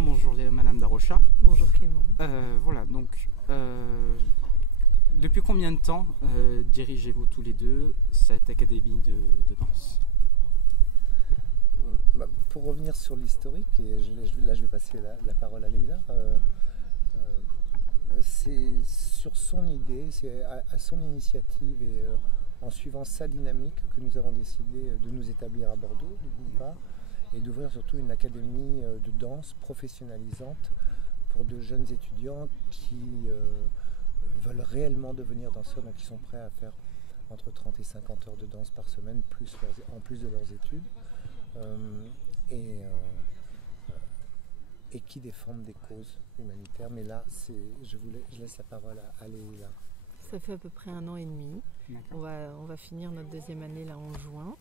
bonjour Madame Darocha. Bonjour Clément. Voilà, donc depuis combien de temps dirigez-vous tous les deux cette académie de danse? Pour revenir sur l'historique, et là je vais passer la parole à Leïla, c'est sur son idée, c'est à son initiative et en suivant sa dynamique que nous avons décidé de nous établir à Bordeaux, d'une part, et d'ouvrir surtout une académie de danse professionnalisante pour de jeunes étudiants qui veulent réellement devenir danseurs, donc qui sont prêts à faire entre 30 et 50 heures de danse par semaine, en plus de leurs études, et qui défendent des causes humanitaires. Mais là, je laisse la parole à Leïla. Ça fait à peu près 1 an et demi. On va finir notre 2e année là en juin.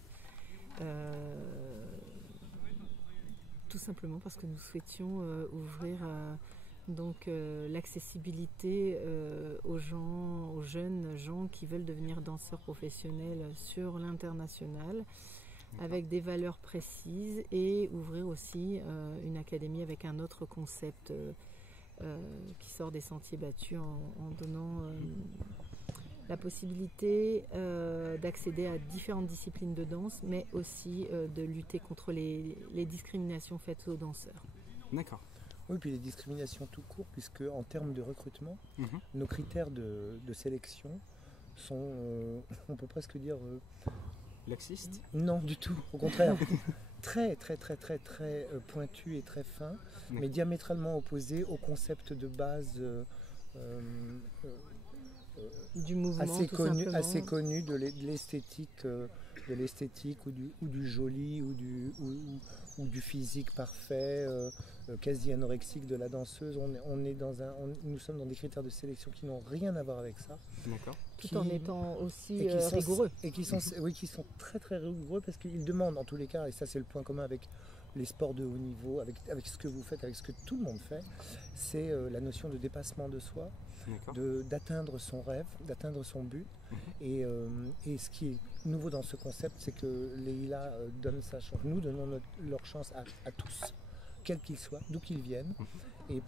Tout simplement parce que nous souhaitions ouvrir l'accessibilité aux jeunes gens qui veulent devenir danseurs professionnels sur l'international, avec des valeurs précises, et ouvrir aussi une académie avec un autre concept qui sort des sentiers battus en donnant la possibilité d'accéder à différentes disciplines de danse, mais aussi de lutter contre les discriminations faites aux danseurs. D'accord. Oui, puis les discriminations tout court, puisque en termes de recrutement, nos critères de sélection sont, on peut presque dire... laxistes ? Non, du tout, au contraire. Très pointu et très fin, mais diamétralement opposé au concept de base du mouvement, assez connu de l'esthétique ou du joli ou du physique parfait, quasi anorexique de la danseuse. Nous sommes dans des critères de sélection qui n'ont rien à voir avec ça. D'accord. Tout en étant aussi rigoureux. Et qui sont très rigoureux, parce qu'ils demandent en tous les cas, et ça c'est le point commun avec les sports de haut niveau, avec ce que vous faites, avec ce que tout le monde fait, c'est la notion de dépassement de soi, d'atteindre son rêve, d'atteindre son but. Et ce qui est nouveau dans ce concept, c'est que Leïla donne sa chance. Nous donnons leur chance à tous, quels qu'ils soient, d'où qu'ils viennent. Et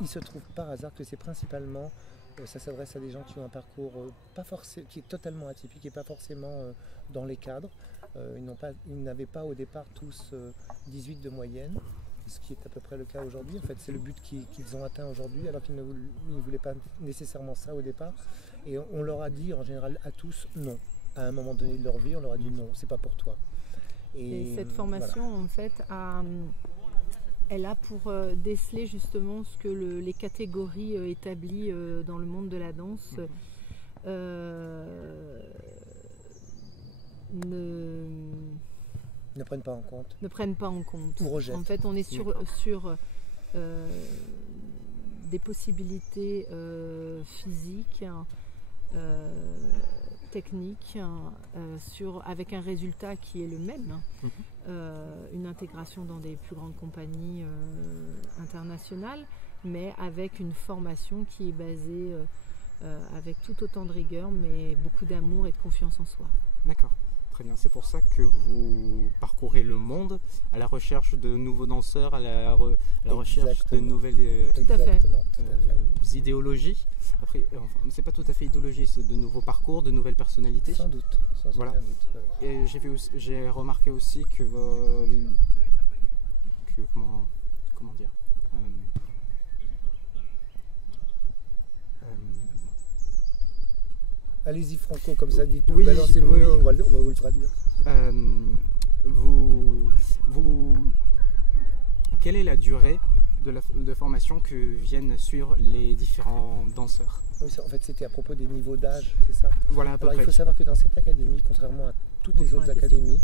il se trouve par hasard que c'est principalement, ça s'adresse à des gens qui ont un parcours qui est totalement atypique et pas forcément dans les cadres. Ils n'avaient pas au départ tous 18 de moyenne, ce qui est à peu près le cas aujourd'hui. En fait, c'est le but qu'ils ont atteint aujourd'hui, alors qu'ils ne voulaient pas nécessairement ça au départ. Et on leur a dit en général à tous non. À un moment donné de leur vie, on leur a dit non, c'est pas pour toi. Et cette formation, en fait, elle a pour déceler justement ce que les catégories établies dans le monde de la danse ne prennent pas en compte. Ou rejettent. En fait, on est sur des possibilités physiques, techniques, avec un résultat qui est le même, une intégration dans des plus grandes compagnies internationales, mais avec une formation qui est basée avec tout autant de rigueur, mais beaucoup d'amour et de confiance en soi. D'accord, très bien. C'est pour ça que vous parcourez le monde à la recherche de nouveaux danseurs, à la recherche de nouvelles idéologies. Après, c'est pas tout à fait idéologie, c'est de nouveaux parcours, de nouvelles personnalités. Sans doute, voilà. Aucun doute. Et j'ai remarqué aussi que comment dire, allez-y Franco, comme ça, dites-nous, oui, balancez-le, oui. On va vous le traduire. Quelle est la durée de formation que viennent suivre les différents danseurs? Oui, en fait, c'était à propos des niveaux d'âge, c'est ça? Voilà, à peu près. Il faut savoir que dans cette académie, contrairement à toutes les autres académies,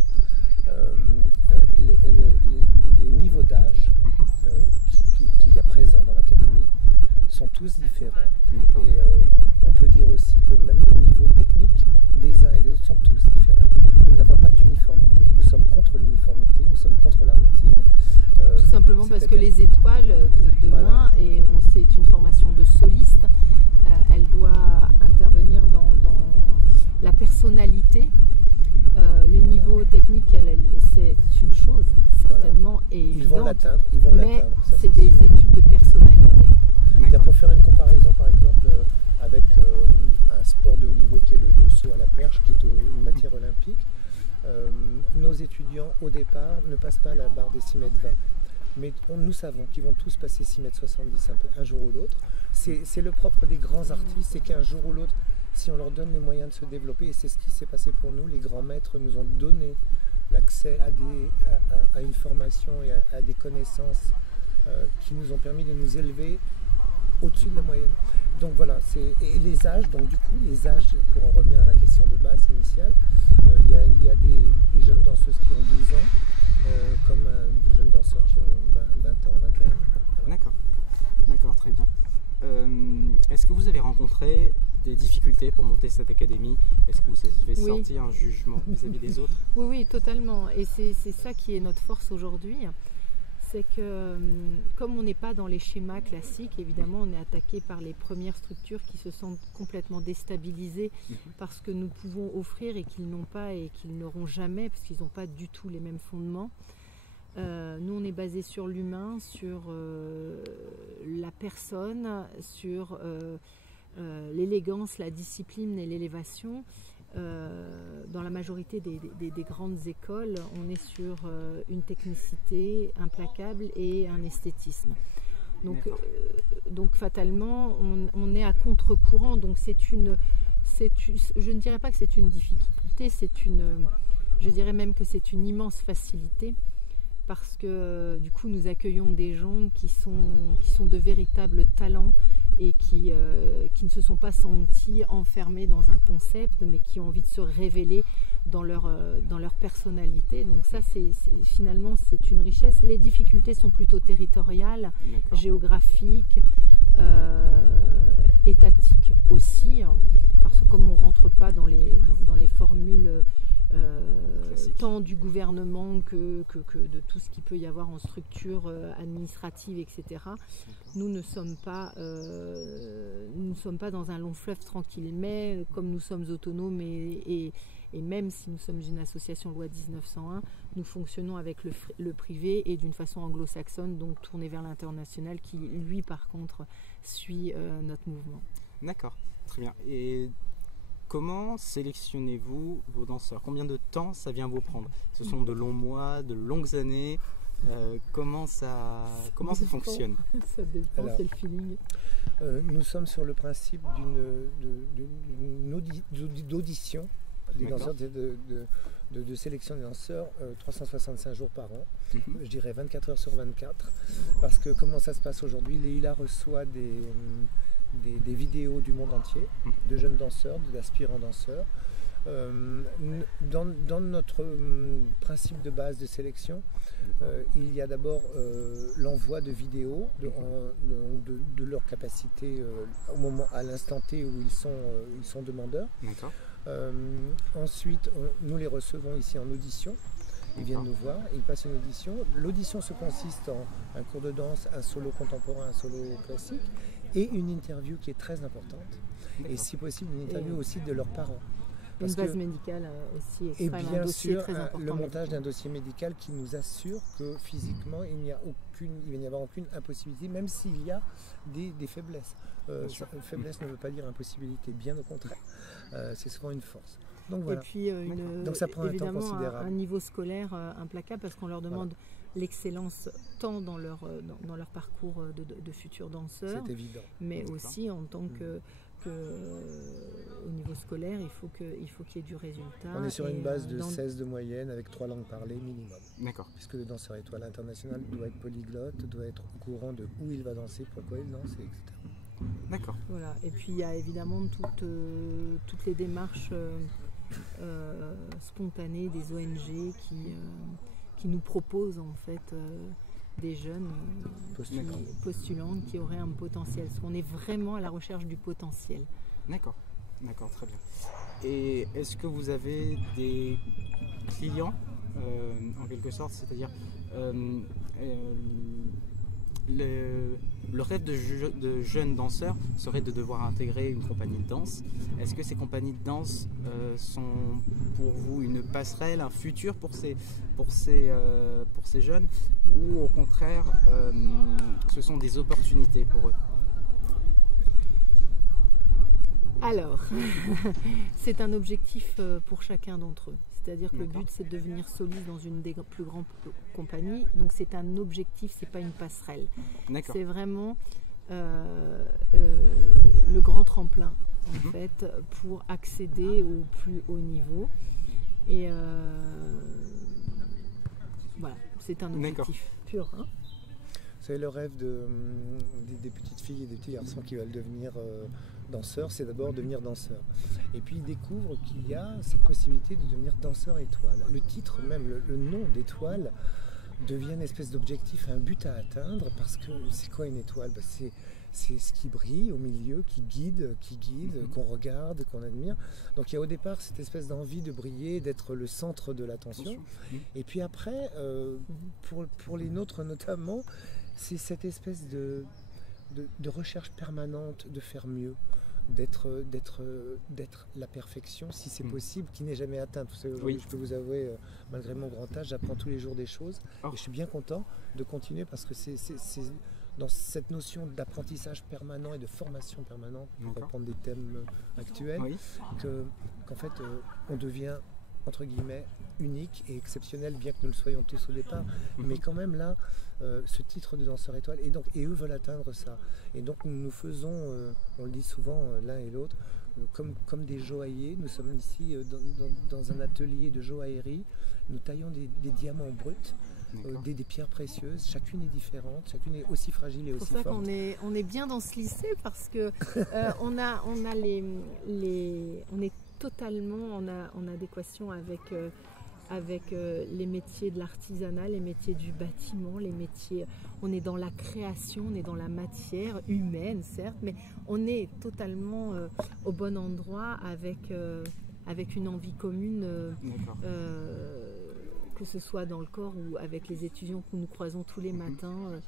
les niveaux d'âge qu'il y a présents dans l'académie sont tous différents. Et on peut dire aussi que même les niveaux techniques des uns et des autres sont tous différents. Nous n'avons pas d'uniformité, nous sommes contre l'uniformité, nous sommes contre la routine. Tout simplement parce que les étoiles de demain, et c'est une formation de soliste, elle doit intervenir dans la personnalité. Le niveau technique, c'est une chose, certainement, et évidemment. évidente. Ils vont mais l'atteindre. Ça, c'est des sûr. études de personnalité. C'est-à-dire, pour faire une comparaison, par exemple, avec un sport de haut niveau qui est le saut à la perche, qui est une matière olympique, nos étudiants, au départ, ne passent pas la barre des 6 mètres 20. Mais nous savons qu'ils vont tous passer 6 mètres 70 un jour ou l'autre. C'est le propre des grands artistes, c'est qu'un jour ou l'autre, si on leur donne les moyens de se développer, et c'est ce qui s'est passé pour nous, les grands maîtres nous ont donné l'accès à une formation et à des connaissances qui nous ont permis de nous élever au-dessus de la moyenne. Donc voilà, et les âges, donc du coup, les âges, pour en revenir à la question de base initiale, il y a des jeunes danseuses qui ont 12 ans, comme de jeunes danseurs qui ont 20 ans, 21 ans. Voilà. D'accord, très bien. Est-ce que vous avez rencontré des difficultés pour monter cette académie? Est-ce que vous avez sorti un jugement vis-à-vis des autres? Oui, totalement. Et c'est ça qui est notre force aujourd'hui. C'est que comme on n'est pas dans les schémas classiques, évidemment, on est attaqué par les premières structures qui se sentent complètement déstabilisées par ce que nous pouvons offrir et qu'ils n'ont pas et qu'ils n'auront jamais, parce qu'ils n'ont pas du tout les mêmes fondements. Nous, on est basé sur l'humain, sur la personne, sur l'élégance, la discipline et l'élévation. Dans la majorité des grandes écoles, on est sur une technicité implacable et un esthétisme. Donc fatalement, on est à contre-courant. Donc je ne dirais pas que c'est une difficulté, je dirais même que c'est une immense facilité. Parce que du coup, nous accueillons des gens qui sont de véritables talents et qui ne se sont pas sentis enfermés dans un concept, mais qui ont envie de se révéler dans leur personnalité. Donc ça, finalement, c'est une richesse. Les difficultés sont plutôt territoriales, géographiques, étatiques aussi, parce que comme on ne rentre pas dans les formules tant du gouvernement que de tout ce qu'il peut y avoir en structure administrative, etc. Nous ne sommes pas dans un long fleuve tranquille, mais comme nous sommes autonomes et même si nous sommes une association loi 1901, nous fonctionnons avec le privé et d'une façon anglo-saxonne, donc tournée vers l'international, qui lui par contre suit notre mouvement. D'accord, très bien. Et comment sélectionnez-vous vos danseurs? Combien de temps ça vient vous prendre? Ce sont de longs mois, de longues années? Comment ça fonctionne? Ça dépend, c'est le feeling. Nous sommes sur le principe d'audition des danseurs, de sélection des danseurs 365 jours par an, je dirais 24 heures sur 24, parce que comment ça se passe aujourd'hui, Leïla reçoit des vidéos du monde entier, de jeunes danseurs, d'aspirants danseurs. Dans notre principe de base de sélection, il y a d'abord l'envoi de vidéos de leur capacité à l'instant T où ils sont demandeurs. Ensuite, nous les recevons ici en audition. Ils viennent nous voir, ils passent une audition. L'audition se consiste en un cours de danse, un solo contemporain, un solo classique et une interview qui est très importante. Et si possible, une interview aussi de leurs parents. Une base médicale aussi extrême, et bien un dossier sûr, très important. Le montage d'un dossier médical qui nous assure que physiquement, il va n'y avoir aucune impossibilité, même s'il y a des faiblesses. Faiblesse ne veut pas dire impossibilité, bien au contraire. C'est souvent une force. Donc, voilà. Et puis donc ça prend évidemment un temps considérable. Un niveau scolaire implacable parce qu'on leur demande l'excellence tant dans leur parcours de futurs danseurs, c'est évident. Mais aussi en tant que au niveau scolaire, il faut qu'il y ait du résultat. On est sur une base de 16 de moyenne avec 3 langues parlées minimum. D'accord. Puisque le danseur étoile international doit être polyglotte, doit être au courant de où il va danser, pourquoi il danse, etc. D'accord. Voilà. Et puis il y a évidemment toutes les démarches spontanées des ONG qui nous proposent en fait des jeunes postulantes qui auraient un potentiel. Parce qu'on est vraiment à la recherche du potentiel. D'accord, très bien. Et est-ce que vous avez des clients, en quelque sorte, c'est-à-dire le rêve de jeunes danseurs serait de devoir intégrer une compagnie de danse. Est-ce que ces compagnies de danse sont pour vous une passerelle, un futur pour ces jeunes, ou au contraire ce sont des opportunités pour eux? Alors, c'est un objectif pour chacun d'entre eux. C'est-à-dire que le but, c'est de devenir soliste dans une des plus grandes compagnies. Donc c'est un objectif, c'est pas une passerelle. C'est vraiment le grand tremplin, en fait, pour accéder au plus haut niveau. Et voilà, c'est un objectif pur. Hein. C'est le rêve des petites filles et des petits garçons qui veulent devenir danseurs, c'est d'abord devenir danseur. Et puis ils découvrent qu'il y a cette possibilité de devenir danseur étoile. Le titre même, le nom d'étoile devient une espèce d'objectif, un but à atteindre, parce que c'est quoi une étoile? C'est ce qui brille au milieu, qui guide, qu'on regarde, qu'on admire. Donc il y a au départ cette espèce d'envie de briller, d'être le centre de l'attention. Et puis après, pour les nôtres notamment, c'est cette espèce de recherche permanente de faire mieux, d'être la perfection, si c'est possible, qui n'est jamais atteinte. Vous savez, aujourd'hui, je peux vous avouer, malgré mon grand âge, j'apprends tous les jours des choses. Et je suis bien content de continuer, parce que c'est dans cette notion d'apprentissage permanent et de formation permanente, pour reprendre des thèmes actuels, qu'en fait, on devient, entre guillemets, unique et exceptionnel, bien que nous le soyons tous au départ. Mais quand même là, ce titre de danseur étoile, et eux veulent atteindre ça. Et donc nous faisons, on le dit souvent l'un et l'autre, comme des joailliers. Nous sommes ici dans un atelier de joaillerie. Nous taillons des diamants bruts, des pierres précieuses. Chacune est différente, chacune est aussi fragile et aussi forte. C'est pour ça qu'on est bien dans ce lycée, parce que on est totalement en adéquation avec les métiers de l'artisanat, les métiers du bâtiment, les métiers. On est dans la création, on est dans la matière humaine, certes, mais on est totalement au bon endroit avec une envie commune, que ce soit dans le corps ou avec les étudiants que nous croisons tous les matins,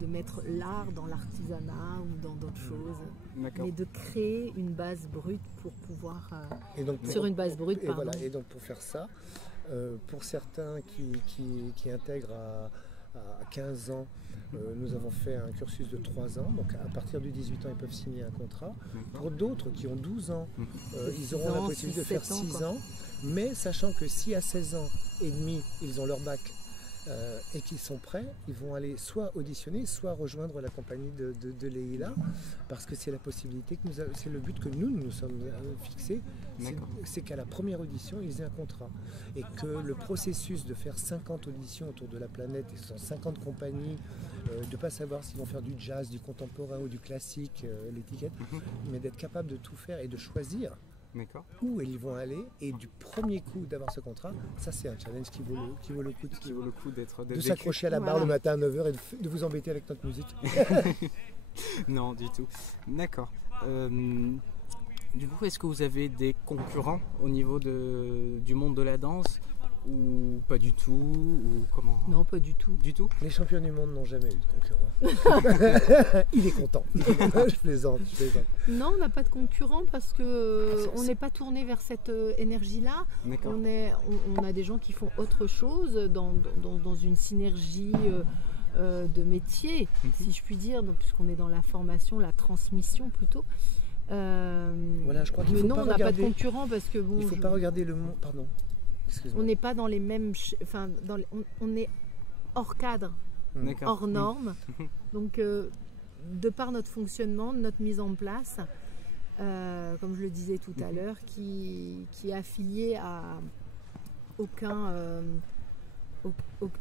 de mettre l'art dans l'artisanat ou dans d'autres choses, mais de créer une base brute pour pouvoir, sur une base brute, pardon. Voilà, et donc pour faire ça, pour certains qui intègrent à 15 ans, nous avons fait un cursus de 3 ans, donc à partir de 18 ans ils peuvent signer un contrat. Pour d'autres qui ont 12 ans, ils auront la possibilité de faire 6 ans, mais sachant que si à 16 ans et demi ils ont leur bac, et qu'ils sont prêts, ils vont aller soit auditionner, soit rejoindre la compagnie de Leïla, parce que c'est la possibilité, c'est le but que nous sommes fixés, c'est qu'à la première audition, ils aient un contrat. Et que le processus de faire 50 auditions autour de la planète, et ce sont 50 compagnies, de ne pas savoir s'ils vont faire du jazz, du contemporain ou du classique, l'étiquette, mais d'être capable de tout faire et de choisir où ils vont aller, et du premier coup d'avoir ce contrat, ça c'est un challenge qui vaut le coup de s'accrocher à la barre le matin à 9h et de vous embêter avec notre musique. Non, du tout. D'accord. Du coup, est-ce que vous avez des concurrents au niveau du monde de la danse, ou pas du tout, ou comment? Non, pas du tout. Du tout? Les champions du monde n'ont jamais eu de concurrents. Il est content. Je plaisante. Non, on n'a pas de concurrents, parce que on n'est pas tourné vers cette énergie-là. On a des gens qui font autre chose dans une synergie de métier, si je puis dire, puisqu'on est dans la formation, la transmission plutôt. Voilà, je crois qu'il faut non, pas on n'a regarder... pas de concurrents, parce que bon. Il ne faut pas regarder le monde. Pardon. On n'est pas dans les mêmes. On est hors cadre, hors norme. Donc, de par notre fonctionnement, notre mise en place, comme je le disais tout à l'heure, qui est affiliée à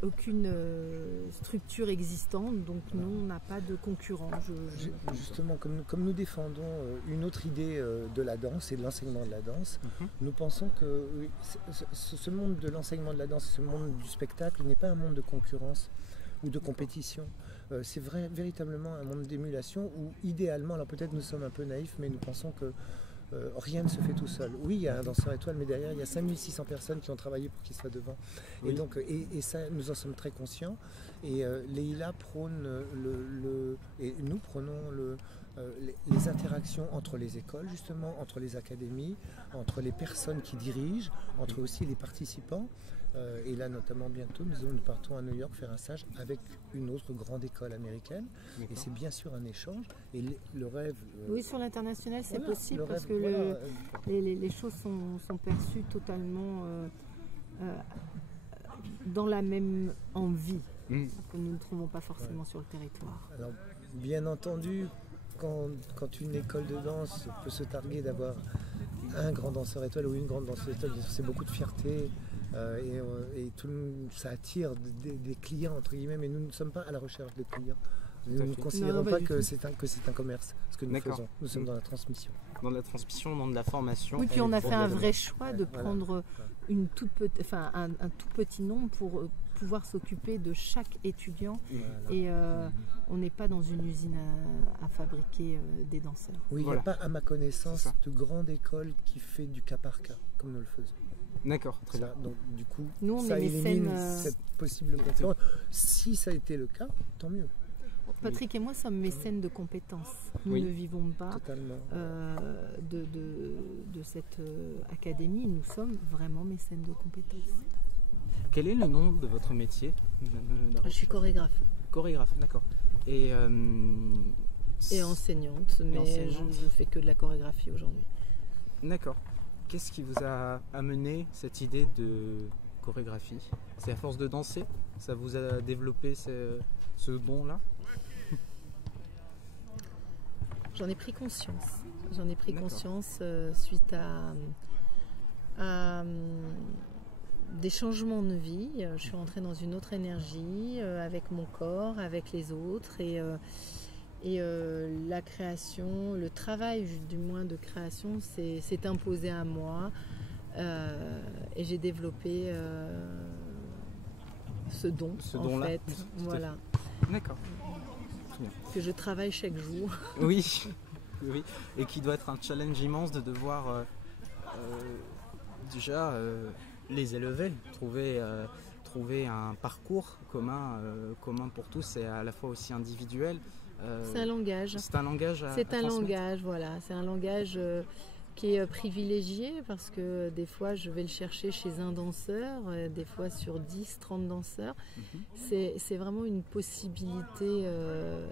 aucune structure existante, donc nous on n'a pas de concurrents. Justement, comme nous défendons une autre idée de la danse et de l'enseignement de la danse, nous pensons que ce monde de l'enseignement de la danse, ce monde du spectacle n'est pas un monde de concurrence ou de compétition. C'est véritablement un monde d'émulation où idéalement, alors peut-être nous sommes un peu naïfs, mais nous pensons que rien ne se fait tout seul. Oui, il y a un danseur étoile, mais derrière, il y a 5600 personnes qui ont travaillé pour qu'il soit devant. Oui. Et donc, et ça, nous en sommes très conscients. Et Leïla prône et nous prenons les interactions entre les écoles, justement, entre les académies, entre les personnes qui dirigent, entre aussi les participants. Et là, notamment, bientôt, nous partons à New York faire un stage avec une autre grande école américaine. Et c'est bien sûr un échange. Et le rêve... Oui, sur l'international, c'est voilà, possible le parce rêve, que voilà, les choses sont perçues totalement dans la même envie que nous ne trouvons pas forcément sur le territoire. Alors, bien entendu, quand une école de danse peut se targuer d'avoir un grand danseur étoile ou une grande danseuse étoile, c'est beaucoup de fierté et ça attire des clients, entre guillemets, mais nous ne sommes pas à la recherche de clients. Nous ne considérons pas que c'est un commerce, ce que nous faisons. Nous sommes dans la transmission. Dans la transmission, dans de la formation. Oui, puis on a fait un vrai choix de prendre un tout petit nombre pour pouvoir s'occuper de chaque étudiant. Voilà. Et on n'est pas dans une usine à fabriquer des danseurs. Oui, il n'y a pas, à ma connaissance, de grande école qui fait du cas par cas, comme nous le faisons. D'accord, très bien. Donc, du coup, nous, ça élimine cette possible concurrence. Si ça a été le cas, tant mieux. Patrick et moi sommes mécènes de compétences. Nous ne vivons pas de cette académie. Nous sommes vraiment mécènes de compétences. Quel est le nom de votre métier? Je suis chorégraphe. Chorégraphe, d'accord. Et enseignante, mais je ne fais que de la chorégraphie aujourd'hui. D'accord. Qu'est-ce qui vous a amené cette idée de chorégraphie? C'est à force de danser? Ça vous a développé ce don-là? J'en ai pris conscience. J'en ai pris conscience suite à des changements de vie. Je suis rentrée dans une autre énergie avec mon corps, avec les autres et la création, le travail du moins de création s'est imposé à moi et j'ai développé ce don en fait. Voilà. D'accord. Que je travaille chaque jour. Oui, oui, et qui doit être un challenge immense de devoir déjà les élever, trouver un parcours commun pour tous et à la fois aussi individuel. C'est un langage. C'est un langage à C'est un langage, voilà. C'est un langage qui est privilégié parce que des fois je vais le chercher chez un danseur, des fois sur 10, 30 danseurs. C'est vraiment une possibilité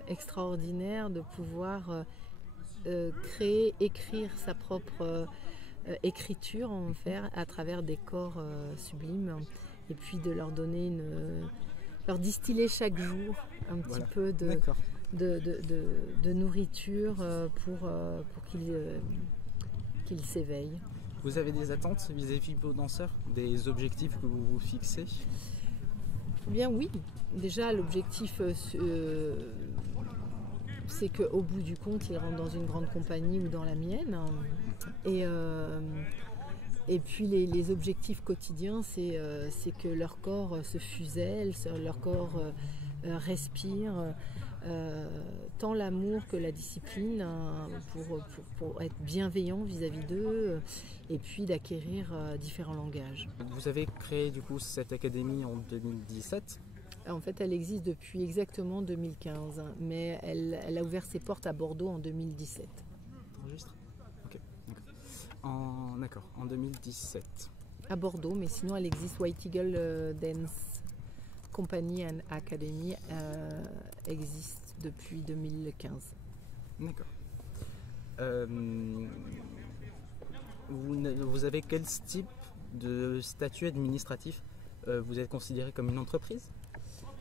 extraordinaire de pouvoir écrire sa propre écriture en faire à travers des corps sublimes et puis de leur donner leur distiller chaque jour un petit peu de nourriture pour qu'ils s'éveillent. Vous avez des attentes vis-à-vis de vos danseurs? Des objectifs que vous vous fixez? Eh bien oui, déjà l'objectif c'est qu'au bout du compte ils rentrent dans une grande compagnie ou dans la mienne et puis les objectifs quotidiens c'est que leur corps se fusèle, leur corps respire tant l'amour que la discipline pour être bienveillant vis-à-vis d'eux et puis d'acquérir différents langages. Vous avez créé du coup cette académie en 2017. En fait, elle existe depuis exactement 2015, mais elle a ouvert ses portes à Bordeaux en 2017. Enregistre ? Ok, d'accord. En 2017. À Bordeaux, mais sinon elle existe. White Eagle Dance Company and Academy existe depuis 2015. D'accord. Vous avez quel type de statut administratif? Vous êtes considéré comme une entreprise?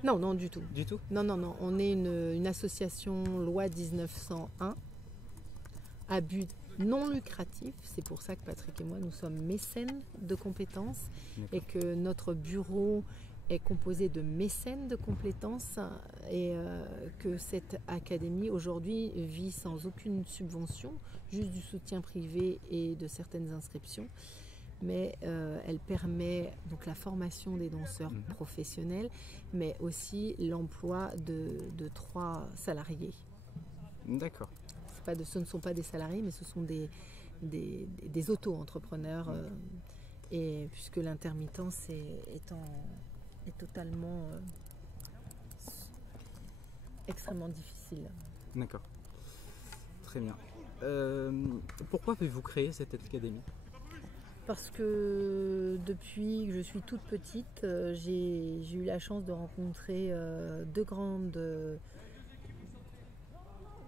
Non, non, du tout. Du tout? Non. On est une association loi 1901 à but non lucratif. C'est pour ça que Patrick et moi, nous sommes mécènes de compétences et que notre bureau est composé de mécènes de compétences et que cette académie aujourd'hui vit sans aucune subvention, juste du soutien privé et de certaines inscriptions. Mais elle permet donc la formation des danseurs professionnels, mais aussi l'emploi de 3 salariés. D'accord. Ce ne sont pas des salariés, mais ce sont des auto-entrepreneurs, et puisque l'intermittence est totalement extrêmement difficile. D'accord. Très bien. Pourquoi avez-vous créé cette académie? Parce que depuis que je suis toute petite, j'ai eu la chance de rencontrer deux grandes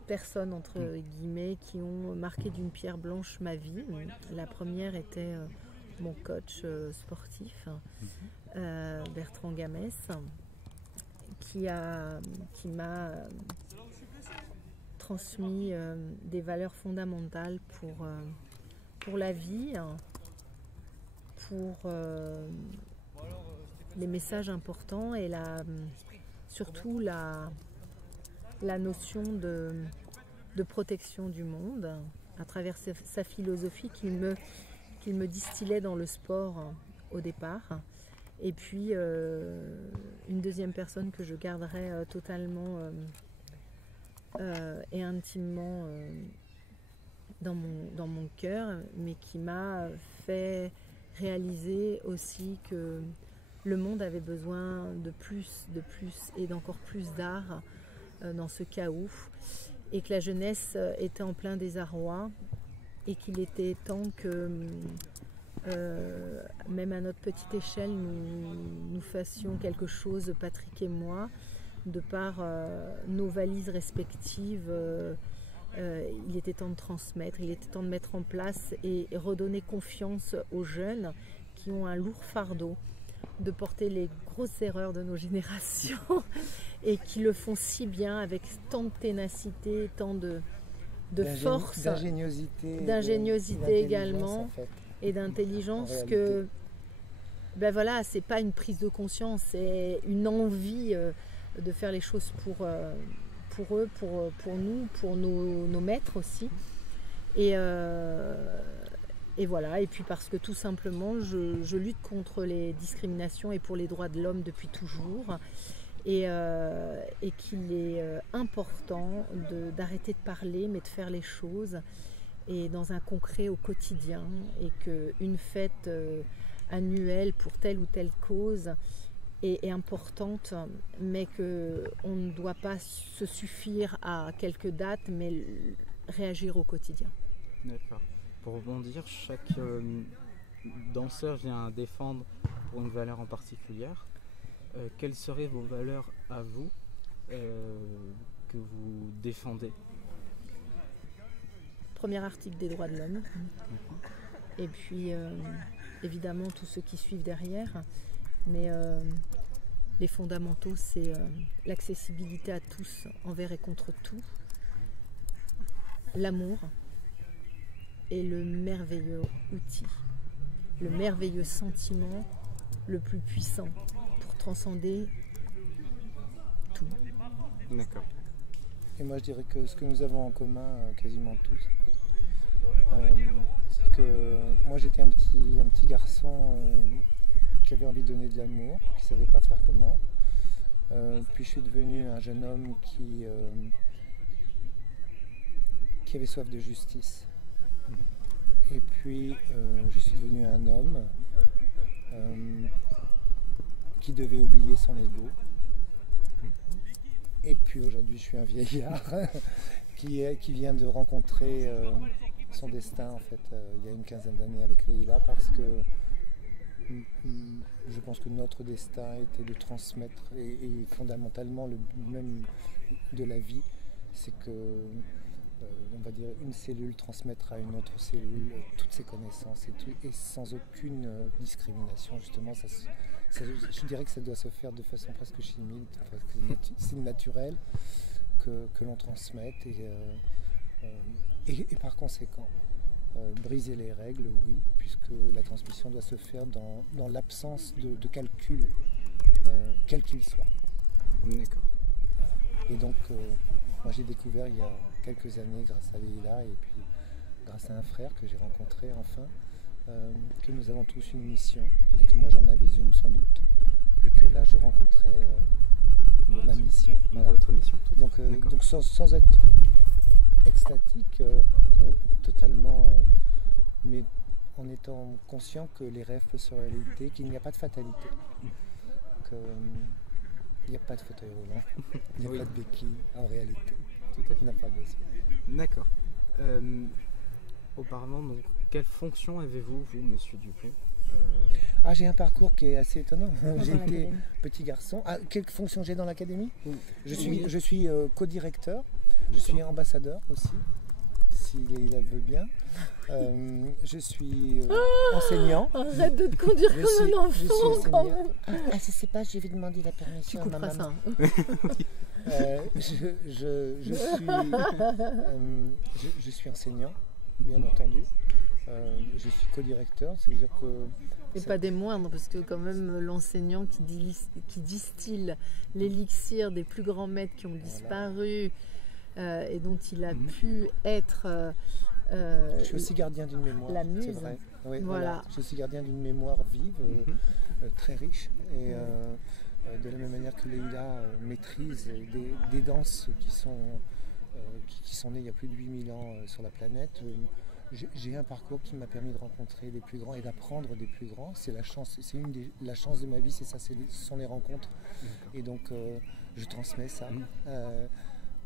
personnes, entre guillemets, qui ont marqué d'une pierre blanche ma vie. La première était mon coach sportif, Bertrand Gamès, qui m'a transmis des valeurs fondamentales pour la vie, pour les messages importants et surtout la notion de protection du monde à travers sa philosophie qu'il me distillait dans le sport au départ. Et puis une deuxième personne que je garderai totalement et intimement dans mon cœur, mais qui m'a fait réaliser aussi que le monde avait besoin de plus et d'encore plus d'art dans ce chaos, et que la jeunesse était en plein désarroi, et qu'il était temps que même à notre petite échelle nous fassions quelque chose, Patrick et moi, de par nos valises respectives. Il était temps de transmettre, il était temps de mettre en place et redonner confiance aux jeunes qui ont un lourd fardeau de porter les grosses erreurs de nos générations et qui le font si bien avec tant de ténacité, tant de force, d'ingéniosité également, en fait, et d'intelligence, que ben voilà, c'est pas une prise de conscience, c'est une envie de faire les choses pour eux, pour nous, pour nos maîtres aussi. Et voilà, et puis parce que tout simplement je lutte contre les discriminations et pour les droits de l'homme depuis toujours, et qu'il est important d'arrêter de parler mais de faire les choses, et dans un concret au quotidien, et qu'une fête annuelle pour telle ou telle cause est importante, mais qu'on ne doit pas se suffire à quelques dates, mais réagir au quotidien. D'accord. Pour rebondir, chaque danseur vient défendre pour une valeur en particulière. Quelles seraient vos valeurs à vous que vous défendez? Premier article des droits de l'homme. Et puis évidemment tous ceux qui suivent derrière. Mais les fondamentaux, c'est l'accessibilité à tous, envers et contre tout, l'amour et le merveilleux outil, le merveilleux sentiment le plus puissant pour transcender tout. D'accord. Et moi je dirais que ce que nous avons en commun, quasiment tous, c'est que moi j'étais un petit garçon qui avait envie de donner de l'amour, qui ne savait pas faire comment. Puis je suis devenu un jeune homme qui avait soif de justice. Et puis je suis devenu un homme qui devait oublier son ego. Et puis aujourd'hui je suis un vieillard qui vient de rencontrer son destin, en fait, il y a une quinzaine d'années avec Leïla, parce que je pense que notre destin était de transmettre, et fondamentalement le même de la vie, c'est que on va dire une cellule transmettre à une autre cellule toutes ses connaissances et sans aucune discrimination, justement. Je dirais que ça doit se faire de façon presque chimique, c'est naturel que l'on transmette, et par conséquent briser les règles, oui, puisque la transmission doit se faire dans l'absence de calcul, quel qu'il soit. D'accord. Et donc moi j'ai découvert il y a quelques années, grâce à Leïla et puis grâce à un frère que j'ai rencontré enfin, que nous avons tous une mission, et que moi j'en avais une sans doute, et que là je rencontrais ma mission. Voilà. Votre mission. Donc sans être extatique, sans être totalement mais en étant conscient que les rêves peuvent se réaliser, qu'il n'y a pas de fatalité, qu'il n'y a pas de fauteuil roulant, il n'y a Oui. pas de béquille en réalité. Tout à fait. On n'a pas besoin. D'accord. Auparavant, donc, quelle fonction avez-vous, vous, monsieur Dupont? Ah, j'ai un parcours qui est assez étonnant. Dans J'ai été l'académie. petit garçon. Ah, quelle fonction j'ai dans l'académie? Oui. Je suis co-directeur, je suis ambassadeur aussi, si Leïla le veut bien. Je suis enseignant. Arrête de te conduire Je comme suis- un je suis enfant quand enseignant. même. Ah, je sais pas, je vais demander la Tu permission à ma couperas maman. ça. Je suis enseignant, bien entendu. Je suis co-directeur, ça veut dire que... Et pas des moindres, parce que quand même l'enseignant qui distille l'élixir des plus grands maîtres qui ont disparu et dont il a pu être je suis aussi gardien d'une mémoire, la muse. c'est vrai. Oui, Voilà. Je suis aussi gardien d'une mémoire vive, très riche. Et de la même manière que Leïla maîtrise des danses qui sont nées il y a plus de 8000 ans sur la planète, j'ai un parcours qui m'a permis de rencontrer les plus grands et d'apprendre des plus grands. C'est la chance, la chance de ma vie, c'est ça, ce sont les rencontres. Et donc je transmets ça.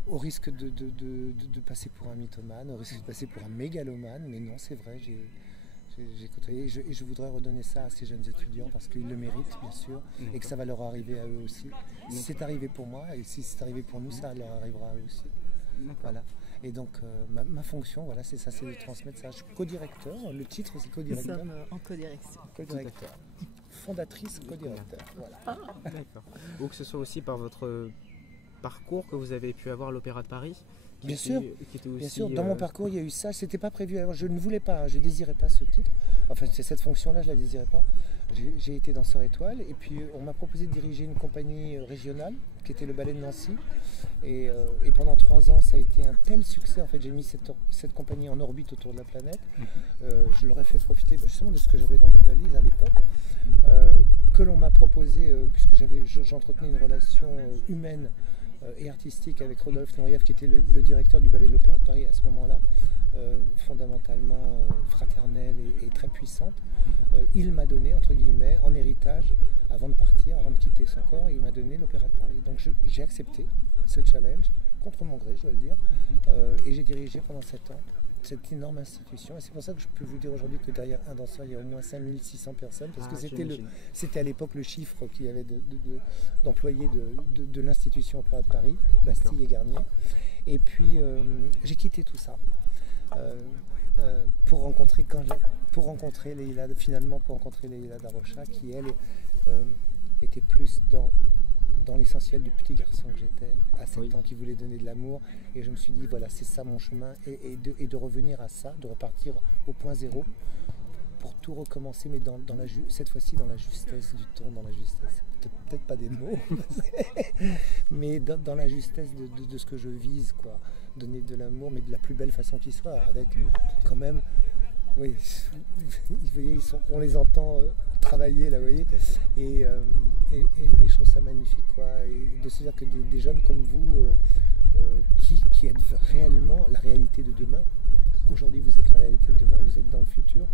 Au risque de passer pour un mythomane, au risque de passer pour un mégalomane, mais non, c'est vrai, j'ai côtoyé et je voudrais redonner ça à ces jeunes étudiants parce qu'ils le méritent, bien sûr, et que ça va leur arriver à eux aussi. Si c'est arrivé pour moi et si c'est arrivé pour nous, ça leur arrivera à eux aussi. Voilà. Et donc ma fonction, voilà, c'est ça, c'est de transmettre ça. Je suis co-directeur, le titre c'est Nous co-directeur. sommes en co-direction. Co-directeur. Fondatrice, co-directeur. Voilà. D'accord. Ou que ce soit aussi par votre parcours que vous avez pu avoir à l'Opéra de Paris. Bien sûr, qui était aussi, bien sûr. Dans mon parcours, il y a eu ça. C'était pas prévu. Alors, je ne voulais pas, je désirais pas ce titre. Enfin, c'est cette fonction-là, je la désirais pas. J'ai été danseur étoile et puis on m'a proposé de diriger une compagnie régionale qui était le Ballet de Nancy. Et pendant 3 ans, ça a été un tel succès. En fait, j'ai mis cette compagnie en orbite autour de la planète. Je leur ai fait profiter justement de ce que j'avais dans mes valises à l'époque. Que l'on m'a proposé, puisque j'entretenais une relation humaine et artistique avec Rodolphe Nourieff, qui était le directeur du Ballet de l'Opéra de Paris à ce moment-là, fondamentalement fraternelle et très puissante. Il m'a donné, entre guillemets, en héritage, avant de partir, avant de quitter son corps, il m'a donné l'Opéra de Paris. Donc j'ai accepté ce challenge, contre mon gré, je dois le dire, et j'ai dirigé pendant 7 ans cette énorme institution. Et c'est pour ça que je peux vous dire aujourd'hui que derrière un danseur, il y a au moins 5600 personnes, parce que c'était à l'époque le chiffre qu'il y avait d'employés de l'institution Opéra de Paris, Bastille et Garnier. Et puis j'ai quitté tout ça pour rencontrer Leïla, finalement pour rencontrer Leïla Darocha, qui elle était plus dans l'essentiel du petit garçon que j'étais à 7 ans, qui voulait donner de l'amour. Et je me suis dit, voilà, c'est ça mon chemin, et de revenir à ça, de repartir au point zéro pour tout recommencer, mais cette fois-ci dans la justesse du ton, dans la justesse, peut-être pas des mots, mais dans la justesse de ce que je vise, quoi. Donner de l'amour, mais de la plus belle façon qui soit, avec quand même, oui, vous voyez, on les entend travailler là, vous voyez, et je trouve ça magnifique, quoi, et de se dire que des jeunes comme vous, qui êtes réellement la réalité de demain, aujourd'hui vous êtes la réalité de demain, vous êtes dans le futur,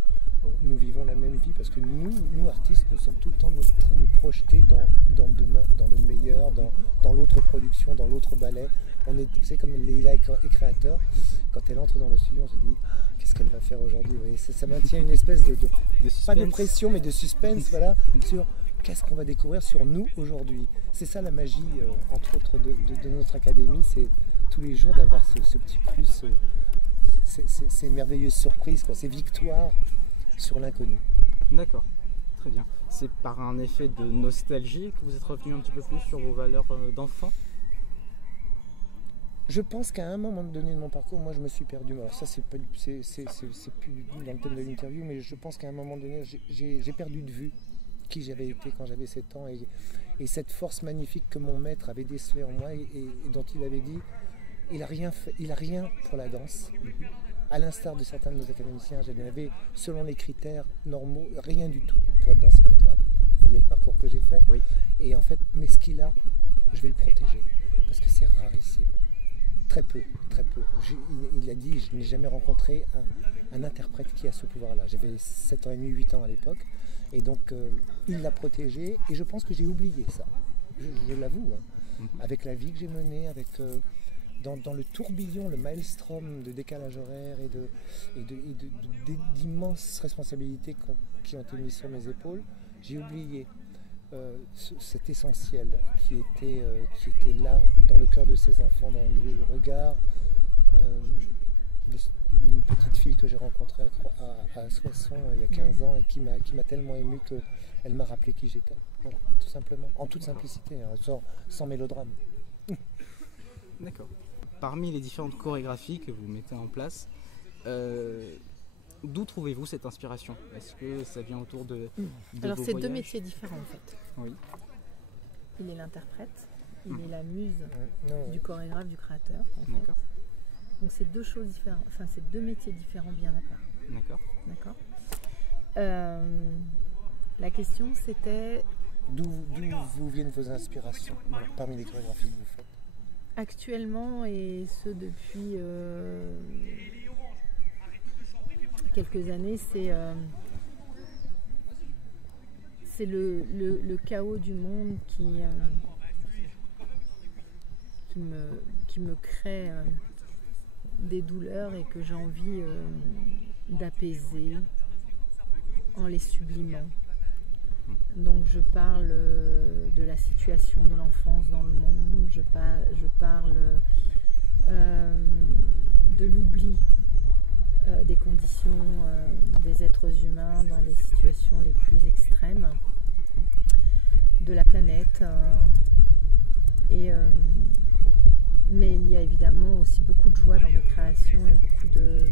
nous vivons la même vie, parce que nous artistes, nous sommes tout le temps en train de nous projeter dans demain, dans le meilleur, dans l'autre production, dans l'autre ballet. C'est comme Leïla est créateur, quand elle entre dans le studio, on se dit qu'est-ce qu'elle va faire aujourd'hui. Ça maintient une espèce de pas de pression, mais de suspense, voilà, sur qu'est-ce qu'on va découvrir sur nous aujourd'hui. C'est ça la magie, entre autres, de notre académie, c'est tous les jours d'avoir ce petit plus, ces merveilleuses surprises, quoi, ces victoires sur l'inconnu. D'accord, très bien. C'est par un effet de nostalgie que vous êtes revenu un petit peu plus sur vos valeurs d'enfant? Je pense qu'à un moment donné de mon parcours, moi je me suis perdu. Alors ça c'est plus dans le thème de l'interview, mais je pense qu'à un moment donné, j'ai perdu de vue qui j'avais été quand j'avais 7 ans et cette force magnifique que mon maître avait décelée en moi et dont il avait dit, il a rien pour la danse. À l'instar de certains de nos académiciens, je n'avais, selon les critères normaux, rien du tout pour être danseur étoile. Vous voyez le parcours que j'ai fait. Oui. Et en fait, mais ce qu'il a, je vais le protéger, parce que c'est rarissime. Très peu, très peu. Il a dit, je n'ai jamais rencontré un interprète qui a ce pouvoir-là. J'avais 7 ans et demi, 8 ans à l'époque. Et donc, il l'a protégé. Et je pense que j'ai oublié ça. Je l'avoue. Hein. Avec la vie que j'ai menée, avec, dans le tourbillon, le maelstrom de décalage horaire et d'immenses responsabilités qui ont été mises sur mes épaules, j'ai oublié cet essentiel qui était là dans le cœur de ces enfants, dans le regard d'une petite fille que j'ai rencontrée à Soissons il y a 15 ans et qui m'a tellement ému qu'elle m'a rappelé qui j'étais. Voilà, tout simplement, en toute simplicité, hein, sans mélodrame. D'accord. Parmi les différentes chorégraphies que vous mettez en place, d'où trouvez-vous cette inspiration? Est-ce que ça vient autour de Alors vos c'est voyages? 2 métiers différents en fait. Oui. Il est l'interprète, il est la muse Non, du chorégraphe, du créateur. En fait. D'accord. Donc c'est 2 choses différentes, enfin c'est 2 métiers différents bien à part. D'accord. D'accord. La question c'était D'où vous viennent vos inspirations parmi les chorégraphies que vous faites? actuellement et ce depuis quelques années, c'est le chaos du monde qui me crée des douleurs et que j'ai envie d'apaiser en les sublimant. Donc je parle de la situation de l'enfance dans le monde, je parle de l'oubli des conditions des êtres humains dans les situations les plus extrêmes, de la planète. Mais il y a évidemment aussi beaucoup de joie dans mes créations et beaucoup de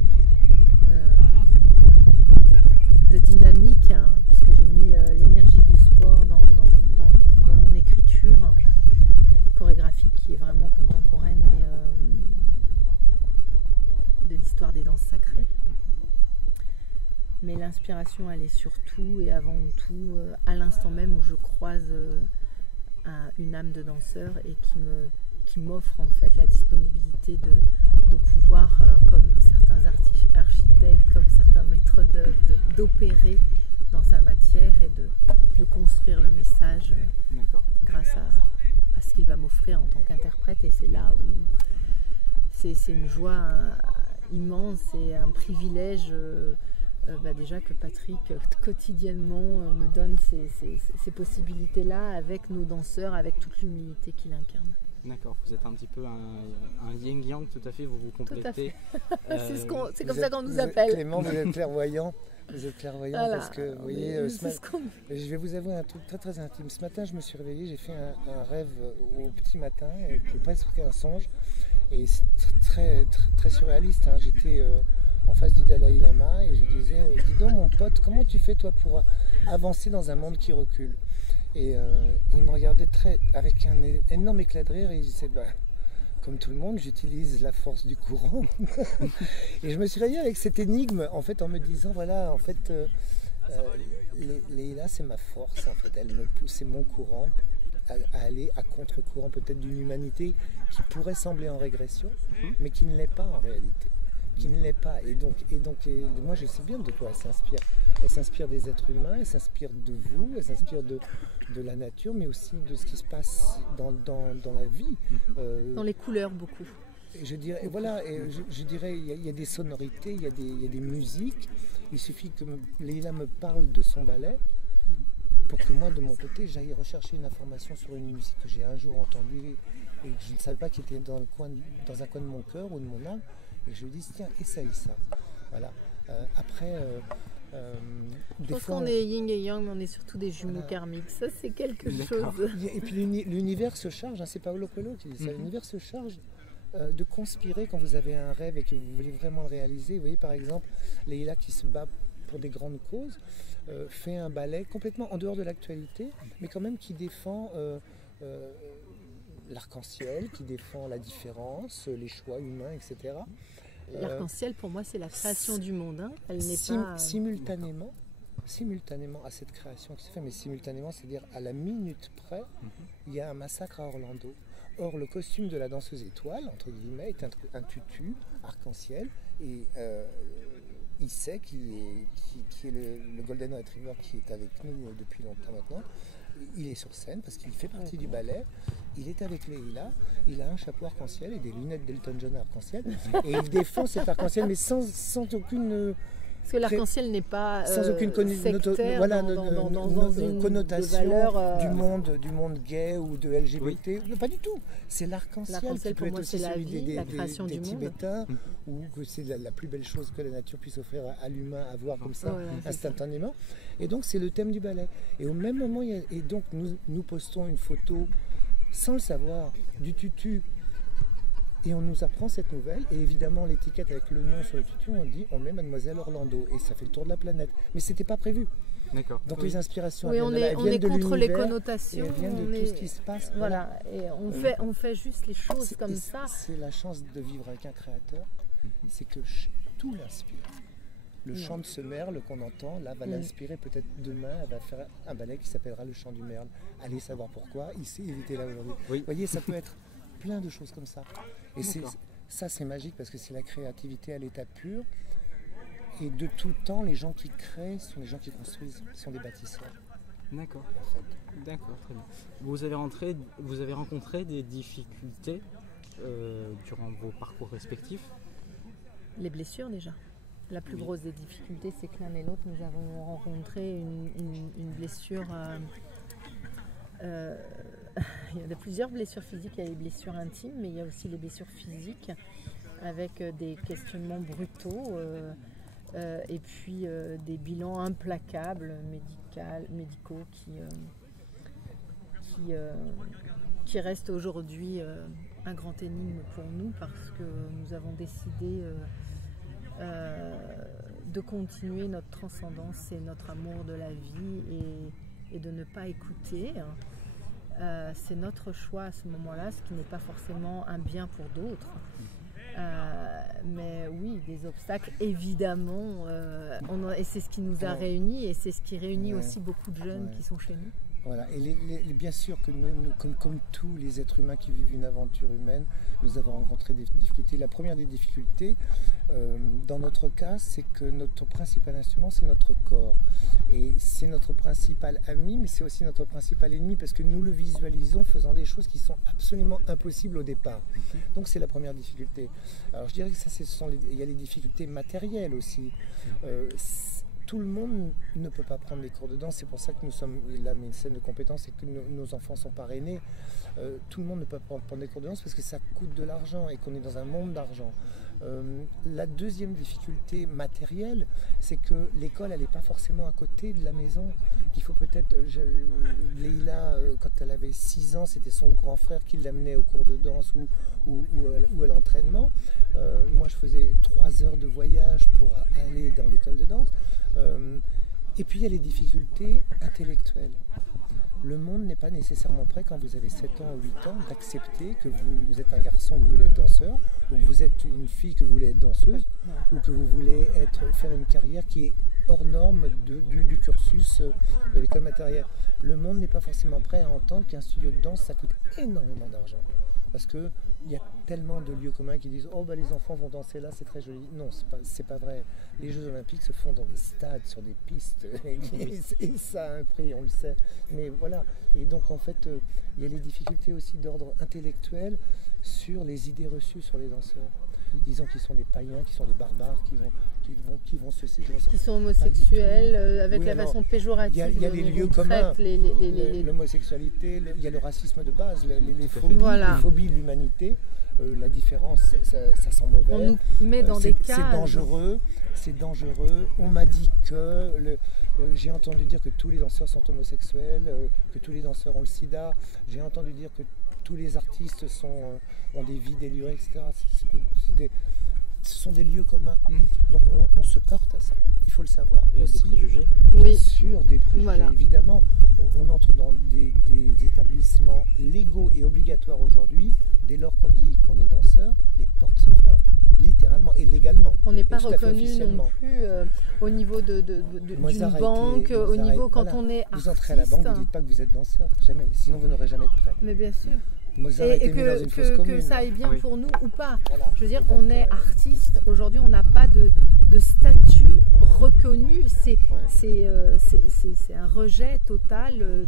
dynamique, hein, puisque j'ai mis l'énergie du sport dans mon écriture chorégraphique qui est vraiment contemporaine et de l'histoire des danses sacrées. Mais l'inspiration, elle est surtout et avant tout à l'instant même où je croise une âme de danseur et qui m'offre en fait la disponibilité de pouvoir, comme certains architectes, comme certains maîtres d'œuvre, d'opérer dans sa matière et de construire le message grâce à ce qu'il va m'offrir en tant qu'interprète. Et c'est là où c'est une joie immense et un privilège déjà que Patrick quotidiennement me donne ces possibilités-là avec nos danseurs, avec toute l'humilité qu'il incarne. D'accord, vous êtes un petit peu un yin-yang, tout à fait, vous vous complétez. C'est comme ça qu'on nous appelle. Clément, vous êtes clairvoyant. Vous êtes clairvoyant voilà. Parce que, vous voyez, je vais vous avouer un truc très très intime. Ce matin, je me suis réveillé, j'ai fait un rêve au petit matin, qui est presque un songe, et c'est très, très, très surréaliste. Hein. J'étais en face du Dalai Lama et je lui disais, dis donc mon pote, comment tu fais toi pour avancer dans un monde qui recule? Et il me regardait avec un énorme éclat de rire et il disait, comme tout le monde, j'utilise la force du courant. Et je me suis réveillé avec cette énigme, en fait, en me disant, voilà, en fait, Leïla, c'est ma force, en fait, elle me pousse, c'est mon courant à aller à contre-courant peut-être d'une humanité qui pourrait sembler en régression, mais qui ne l'est pas en réalité. Qui ne l'est pas. Et moi, je sais bien de quoi elle s'inspire. Elle s'inspire des êtres humains, elle s'inspire de vous, elle s'inspire de la nature, mais aussi de ce qui se passe dans la vie. Dans les couleurs, beaucoup. Et je dirais, il y a des sonorités, il y a des musiques. Il suffit que Leïla me parle de son ballet pour que moi, de mon côté, j'aille rechercher une information sur une musique que j'ai un jour entendue et que je ne savais pas qui était dans un coin de mon cœur ou de mon âme. Et je lui dis, tiens, essaye ça. Voilà. Après, je pense qu'on est yin et yang, mais on est surtout des jumeaux karmiques. Ça, c'est quelque chose. Et puis l'univers se charge, hein, c'est Paolo Coelho qui dit ça, l'univers se charge de conspirer quand vous avez un rêve et que vous voulez vraiment le réaliser. Vous voyez, par exemple, Leïla qui se bat pour des grandes causes, fait un ballet complètement en dehors de l'actualité, mais quand même qui défend l'arc-en-ciel, qui défend la différence, les choix humains, etc. L'arc-en-ciel, pour moi, c'est la création du monde. Hein. Elle n'est pas... Simultanément, simultanément à cette création qui se fait, mais simultanément, c'est-à-dire à la minute près, il y a un massacre à Orlando. Or, le costume de la danseuse étoile, entre guillemets, est un tutu arc-en-ciel, et il sait qui est le Golden Retriever qui est avec nous depuis longtemps maintenant. Il est sur scène parce qu'il fait partie du ballet. Il est avec Leïla, il a un chapeau arc-en-ciel et des lunettes d'Elton John arc-en-ciel. Et il défend cet arc-en-ciel, mais sans aucune... Parce que l'arc-en-ciel n'est pas sans aucune sectaire dans une connotation valeur, du monde gay ou de LGBT. Oui. Pas du tout. C'est l'arc-en-ciel qui peut être aussi celui des Tibétains, ou que c'est la plus belle chose que la nature puisse offrir à l'humain à voir comme ça, instantanément. Et donc c'est le thème du ballet. Et au même moment, et donc nous postons une photo sans le savoir du tutu. Et on nous apprend cette nouvelle, et évidemment l'étiquette avec le nom sur le tutu, on met Mademoiselle Orlando, et ça fait le tour de la planète. Mais c'était pas prévu. D'accord. Donc les inspirations, on est contre les connotations, elles viennent de tout ce qui se passe. Voilà, et on fait juste les choses comme ça. C'est la chance de vivre avec un créateur, c'est que tout l'inspire. Le chant de ce merle qu'on entend, là, va l'inspirer peut-être demain, elle va faire un ballet qui s'appellera le chant du merle. Allez savoir pourquoi, il était là aujourd'hui. Oui. Vous voyez, ça peut être plein de choses comme ça. Et ça, c'est magique parce que c'est la créativité à l'état pur. Et de tout temps, les gens qui créent sont les gens qui construisent, sont des bâtisseurs. D'accord. En fait. D'accord, très bien. Vous avez rencontré des difficultés durant vos parcours respectifs? Les blessures déjà. La plus grosse des difficultés, c'est que l'un et l'autre, nous avons rencontré une blessure... il y a plusieurs blessures physiques, il y a les blessures intimes, mais il y a aussi les blessures physiques avec des questionnements brutaux et puis des bilans implacables médicaux qui restent aujourd'hui un grand énigme pour nous parce que nous avons décidé de continuer notre transcendance et notre amour de la vie et de ne pas écouter. C'est notre choix à ce moment-là, ce qui n'est pas forcément un bien pour d'autres. Mais oui, des obstacles, évidemment, et c'est ce qui nous a réunis et c'est ce qui réunit aussi beaucoup de jeunes qui sont chez nous. Voilà, et bien sûr que nous comme tous les êtres humains qui vivent une aventure humaine, nous avons rencontré des difficultés. La première des difficultés, dans notre cas, c'est que notre principal instrument, c'est notre corps. Et c'est notre principal ami, mais c'est aussi notre principal ennemi, parce que nous le visualisons faisant des choses qui sont absolument impossibles au départ. Donc c'est la première difficulté. Alors je dirais que ça, il y a les difficultés matérielles aussi. Tout le monde ne peut pas prendre les cours de danse, c'est pour ça que nous sommes la médecine de compétences et que nos enfants sont parrainés. Tout le monde ne peut pas prendre des cours de danse parce que ça coûte de l'argent et qu'on est dans un monde d'argent. La deuxième difficulté matérielle, c'est que l'école, elle n'est pas forcément à côté de la maison. Il faut peut-être... Leïla, quand elle avait 6 ans, c'était son grand frère qui l'amenait au cours de danse ou à l'entraînement. Moi, je faisais 3 heures de voyage pour aller dans l'école de danse. Et puis, il y a les difficultés intellectuelles. Le monde n'est pas nécessairement prêt, quand vous avez 7 ans ou 8 ans, d'accepter que vous êtes un garçon, que vous voulez être danseur, ou que vous êtes une fille, que vous voulez être danseuse, ou que vous voulez faire une carrière qui est hors norme du cursus de l'école matérielle. Le monde n'est pas forcément prêt à entendre qu'un studio de danse, ça coûte énormément d'argent. Parce qu'il y a tellement de lieux communs qui disent « Oh, bah, les enfants vont danser là, c'est très joli ». Non, c'est pas vrai. Les Jeux Olympiques se font dans des stades, sur des pistes. Et ça a un prix, on le sait. Mais voilà. Et donc, en fait, il y a les difficultés aussi d'ordre intellectuel sur les idées reçues sur les danseurs. Disons qu'ils sont des païens, qu'ils sont des barbares, qui vont ceci, qui vont ça. Qui sont homosexuels, avec la façon péjorative. Il y a les lieux communs, l'homosexualité, il y a le racisme de base, les phobies de l'humanité. La différence, ça sent mauvais. On nous met dans des cases. C'est dangereux. On m'a dit que... j'ai entendu dire que tous les danseurs sont homosexuels, que tous les danseurs ont le sida. J'ai entendu dire que tous les artistes ont des vies délurées, etc. Ce sont des lieux communs. Donc on se heurte à ça. Il faut le savoir. Et aussi, des préjugés. Bien sûr, des préjugés, évidemment. On entre dans des établissements légaux et obligatoires aujourd'hui. Dès lors qu'on dit qu'on est danseur, les portes se ferment. littéralement et légalement. On n'est pas tout à fait reconnu non officiellement. plus au niveau d'une Mozart a été- banque, au Mozart a- niveau quand voilà. on est Vous artiste. entrez à la banque, vous ne dites pas que vous êtes danseur, jamais, sinon vous n'aurez jamais de prêt. Mais bien sûr. Mozart a Et été mis dans une fosse que commune. ça aille bien Oui. pour nous ou pas. Voilà. Je veux dire, Et donc, on est artiste. Aujourd'hui, on n'a pas de statut reconnu. C'est un rejet total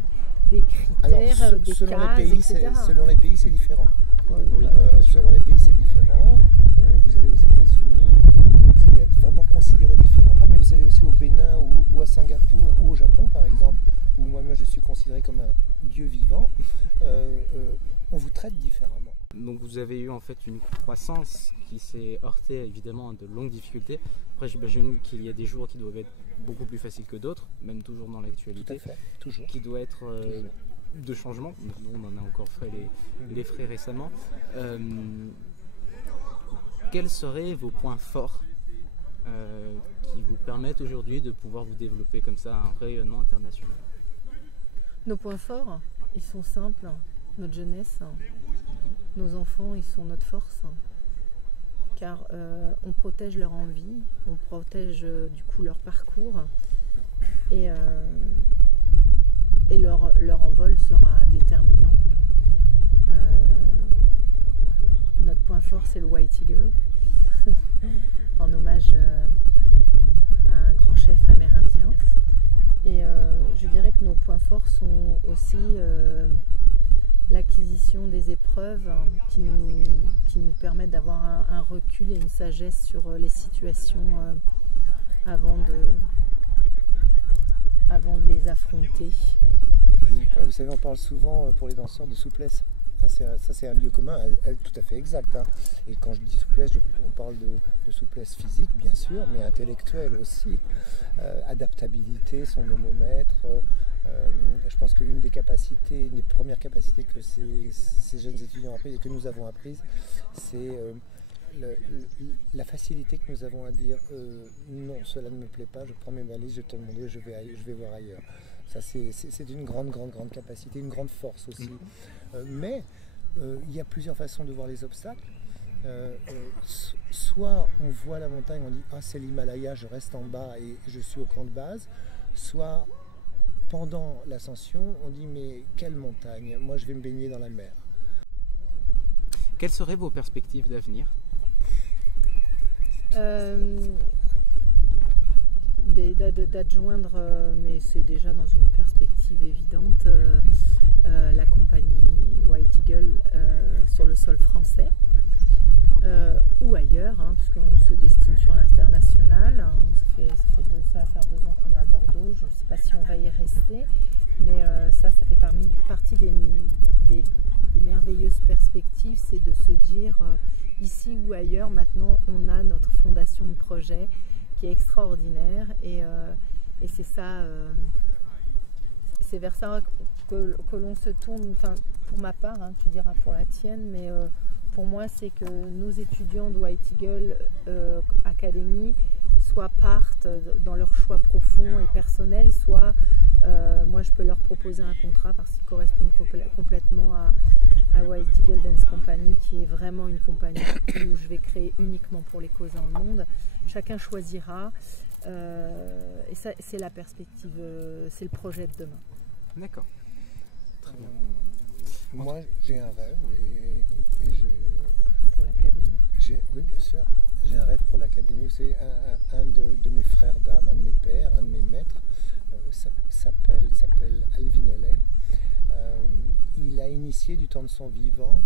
des Alors, critères, des selon cases, les pays, etc. selon les pays, c'est différent. Oui, Oui. bah, bien sûr. Selon les pays, c'est différent. Vous allez aux États-Unis, vous allez être vraiment considéré différemment, mais vous allez aussi au Bénin ou à Singapour ou au Japon, par exemple, où moi-même je suis considéré comme un dieu vivant. On vous traite différemment. Donc vous avez eu en fait une croissance qui s'est heurtée évidemment à de longues difficultés. Après j'imagine qu'il y a des jours qui doivent être beaucoup plus faciles que d'autres, même toujours dans Tout à l'actualité, fait, toujours. qui doit être de changement. Nous on en a encore fait les frais récemment. Quels seraient vos points forts qui vous permettent aujourd'hui de pouvoir vous développer comme ça à un rayonnement international? Nos points forts, ils sont simples. Notre jeunesse, nos enfants, ils sont notre force. Car on protège leur envie, on protège du coup leur parcours. Et leur envol sera déterminant. Notre point fort, c'est le White Eagle, en hommage à un grand chef amérindien. Et je dirais que nos points forts sont aussi l'acquisition des épreuves qui nous permettent d'avoir un recul et une sagesse sur les situations avant de les affronter. Ouais, vous savez, on parle souvent pour les danseurs de souplesse. Ça, c'est un lieu commun, tout à fait exact. Hein. Et quand je dis souplesse, on parle de souplesse physique, bien sûr, mais intellectuelle aussi. Adaptabilité, son nomomètre. Je pense qu'une des capacités, une des premières capacités que ces jeunes étudiants ont apprises et que nous avons apprises, c'est la facilité que nous avons à dire non, cela ne me plaît pas, je prends mes valises, je te demande, je vais voir ailleurs. Ça, c'est une grande capacité, une grande force aussi. Mais il y a plusieurs façons de voir les obstacles. Soit on voit la montagne, on dit ah c'est l'Himalaya, je reste en bas et je suis au camp de base. Soit pendant l'ascension, on dit mais quelle montagne, moi je vais me baigner dans la mer. Quelles seraient vos perspectives d'avenir? D'adjoindre, mais c'est déjà dans une perspective évidente, la compagnie White Eagle sur le sol français ou ailleurs, hein, puisqu'on se destine sur l'international. Ça va faire 2 ans qu'on est à Bordeaux, je ne sais pas si on va y rester, mais ça fait partie des merveilleuses perspectives, c'est de se dire ici ou ailleurs, maintenant on a notre fondation de projet qui est extraordinaire et c'est ça, c'est vers ça que l'on se tourne, enfin pour ma part, hein, tu diras pour la tienne, mais pour moi c'est que nos étudiants de White Eagle Academy soit partent dans leur choix profond et personnel, soit moi je peux leur proposer un contrat parce qu'ils correspondent complètement à White Eagle Dance Company, qui est vraiment une compagnie où je vais créer uniquement pour les causes dans le monde. Chacun choisira et ça c'est la perspective, c'est le projet de demain. D'accord. Très bien. Moi j'ai un rêve Pour l'académie. Oui bien sûr, j'ai un rêve pour l'académie. Vous savez, un de mes frères d'âme, un de mes pères, un de mes maîtres s'appelle Alvin Ailey. Il a initié du temps de son vivant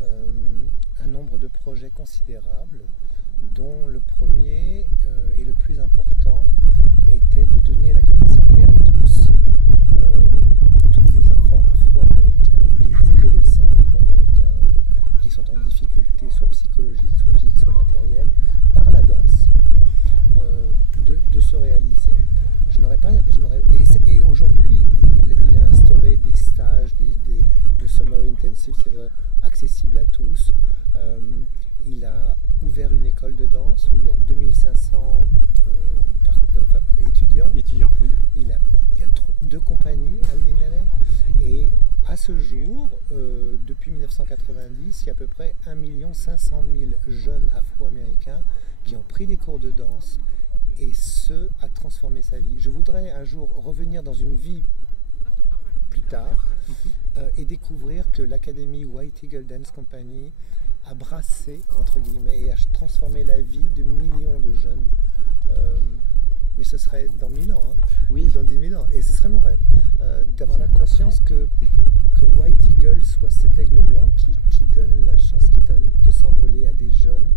un nombre de projets considérables, dont le premier et le plus important était de donner la capacité à tous les enfants afro-américains ou les adolescents afro-américains qui sont en difficulté, soit psychologique, soit physique, soit matérielle, par la danse, de se réaliser. Et aujourd'hui, il a instauré des stages, de summer intensive, c'est-à-dire accessibles à tous. Il a ouvert une école de danse où il y a 2500 étudiants. Étudiants, oui. Il y a 2 compagnies, Alvin Ailey, et à ce jour, depuis 1990, il y a à peu près 1 500 000 jeunes afro-américains qui ont pris des cours de danse et ce, a transformé sa vie. Je voudrais un jour revenir dans une vie plus tard et découvrir que l'Académie White Eagle Dance Company a brassé, entre guillemets, et a transformé la vie de millions de jeunes. Mais ce serait dans 1000 ans, hein, Oui. ou dans 10 000 ans. Et ce serait mon rêve, d'avoir la conscience que White Eagle soit cet aigle blanc qui donne la chance, qui donne de s'envoler à des jeunes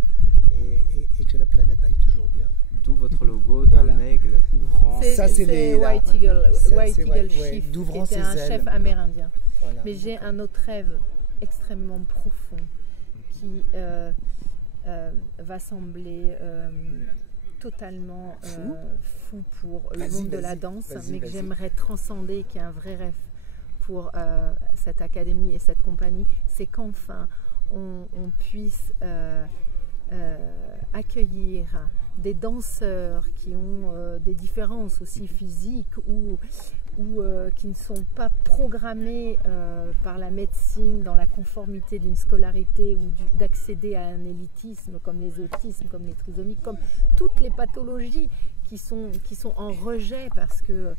et que la planète aille toujours bien. D'où votre logo d'un Voilà. aigle ouvrant. Ça, c'est les- White Eagle, Ça, White c'est Eagle ouais, Chief, qui d'ouvrant était ses un ailes. chef amérindien. Voilà. Mais j'ai un autre rêve extrêmement profond qui va sembler totalement fou pour le Vas-y, monde de la vas-y, danse, vas-y, mais que vas-y. j'aimerais transcender, qui est un vrai rêve pour cette académie et cette compagnie, c'est qu'enfin on puisse accueillir des danseurs qui ont des différences aussi physiques ou qui ne sont pas programmés par la médecine dans la conformité d'une scolarité ou d'accéder à un élitisme comme les autismes, comme les trisomiques, comme toutes les pathologies qui sont en rejet parce que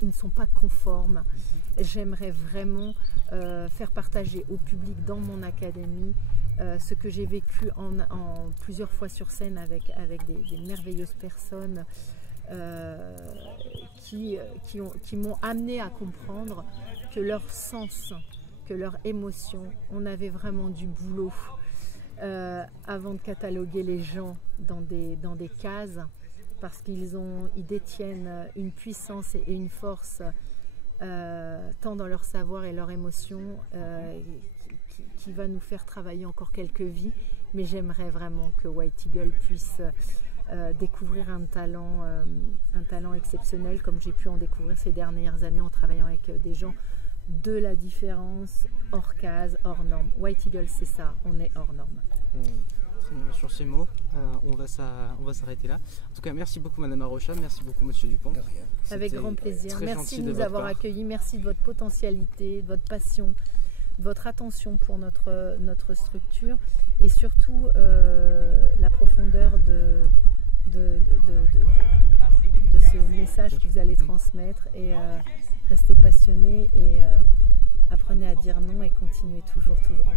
ils ne sont pas conformes. J'aimerais vraiment faire partager au public dans mon académie ce que j'ai vécu en plusieurs fois sur scène avec des merveilleuses personnes qui m'ont amené à comprendre que leur sens, que leur émotion, on avait vraiment du boulot avant de cataloguer les gens dans des cases, parce qu'ils détiennent une puissance et une force tant dans leur savoir et leur émotion qui va nous faire travailler encore quelques vies. Mais j'aimerais vraiment que White Eagle puisse découvrir un talent exceptionnel comme j'ai pu en découvrir ces dernières années en travaillant avec des gens de la différence, hors case, hors norme. White Eagle, c'est ça, on est hors norme. Très bien, sur ces mots, on va s'arrêter là. En tout cas, merci beaucoup Madame Arocha, merci beaucoup Monsieur Dupont. De rien. Avec C'était grand plaisir. très Merci gentil de nous votre avoir part. accueillis, merci de votre potentialité, de votre passion, de votre attention pour notre structure et surtout la profondeur de ce message que vous allez transmettre. Et restez passionnés et apprenez à dire non et continuez toujours tout droit.